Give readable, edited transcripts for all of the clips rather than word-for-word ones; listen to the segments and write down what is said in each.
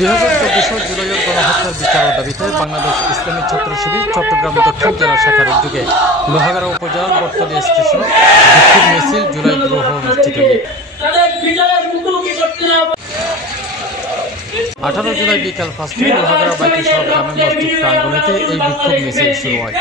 2024 জুলাইয়ের গণহত্যার বিচারের দাবিতে বাংলাদেশ ইসলামী ছাত্র শিবির চট্টগ্রাম দক্ষিণ জেলা শাখার উদ্যোগে লোহাগাড়া উপজেলার বটতলী স্টেশনে বিক্ষোভ মিছিল জুলাই দ্রোহ অনুষ্ঠিত হয়। 18 জুলাই বিকাল 5টায় লোহাগাড়া বাইকি সড়ক জামে মসজিদ প্রাঙ্গণেতে এই বিক্ষোভ মিছিল শুরু হয়।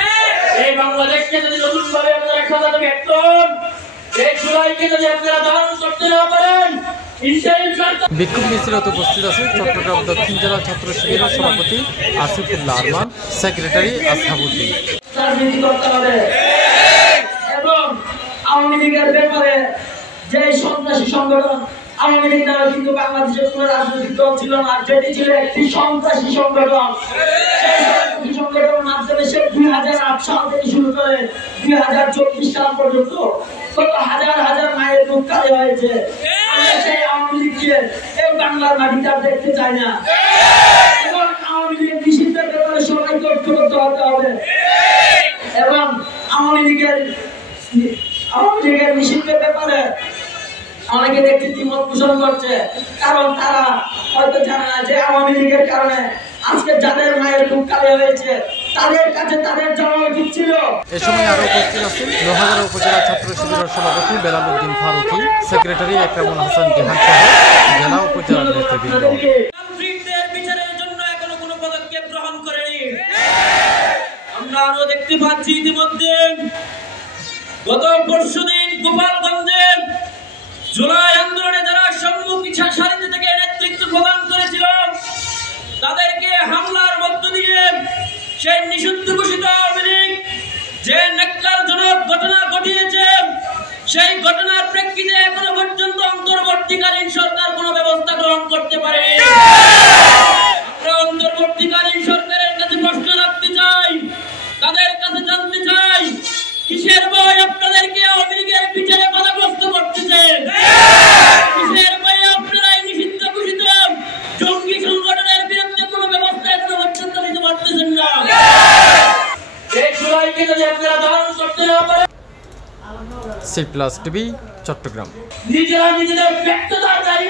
বিক্ষোভ মিছিলে উপস্থিত আছে চট্টগ্রাম দক্ষিণ জেলা ছাত্র শিবিরের সভাপতি আসিফুল্লাহ আরমান, সেক্রেটারি আসহাবুদ্দিন। যে সন্ত্রাসী সংগঠন আওয়ামী লীগ নামে কিন্তু বাংলাদেশের কোন রাজনৈতিক দল ছিল না, যেটি ছিল একটি সন্ত্রাসী সংগঠন। সেই সন্ত্রাসী সংগঠনের মাধ্যমে সে 2008 সাল থেকে শুরু করে 2024 সাল পর্যন্ত কত হাজার হাজার মায়ের বুক খালি হয়েছে। আমরা সেই আওয়ামী লীগকে এই বাংলার মাটিতে আর দেখতে চাই না এবং আওয়ামী লীগের নিষিদ্ধের ব্যাপারে সবাইকে ঐক্যবদ্ধ হতে হবে এবং আওয়ামী লীগের নিষিদ্ধের ব্যাপারে অনেকে দেখতে দ্বিমত পোষণ করছে, কারণ তারা হয়তো জানে না যে আওয়ামী লীগের কারণে আজকে যাদের মায়ের বুক খালি হয়েছে তাদের কাছে তাদের যাওয়া উচিত ছিল। এ সময় আরো উপস্থিত আছেন লোহাগাড়া উপজেলা ছাত্র শিবিরের সভাপতি বেলাল উদ্দিন ফারুকি, সেক্রেটারি একরামুল হাসান জিহান সহ জেলা উপজেলা নেতৃবৃন্দ। বিচারের জন্য এখনো কোনো পদক্ষেপ গ্রহণ করেনি। আমরা আরো দেখতে পাচ্ছি ইতিমধ্যে গত পরশুদিন গোপালগঞ্জে জুলাই আন্দোলনে যারা সম্মুখ সারিতে থেকে নেতৃত্ব প্রদান করেছিল তাদেরকে হামলার মধ্য দিয়ে সেই নিষিদ্ধ ঘোষিত আওয়ামী লীগ যে ন্যাক্কারজনক ঘটনা ঘটিয়েছে, সেই ঘটনার প্রেক্ষিতে এখনো পর্যন্ত অন্তর্বর্তীকালীন সরকার কোনো ব্যবস্থা গ্রহণ করতে পারে। আমরা অন্তর্বর্তীকালীন সরকারের কাছে প্রশ্ন রাখতে চাই, তাদের কাছে জানতে চাই, কিসের ভয় আপনাদেরকে আওয়ামী লীগের বিচারে বাধাগ্রস্ত করতেছেন? কিসের ভয়ে আপনারা এই নিষিদ্ধ ঘোষিত জঙ্গি সংগঠনের বিরুদ্ধে কোনো ব্যবস্থা এখনো পর্যন্ত নিতে পারতেছেন না? এই জুলাইকে যদি আপনারা ধারণ করতে না পারেন, সি প্লাস টিভি চট্টগ্রাম। নিজেরা নিজেদের ব্যর্থতার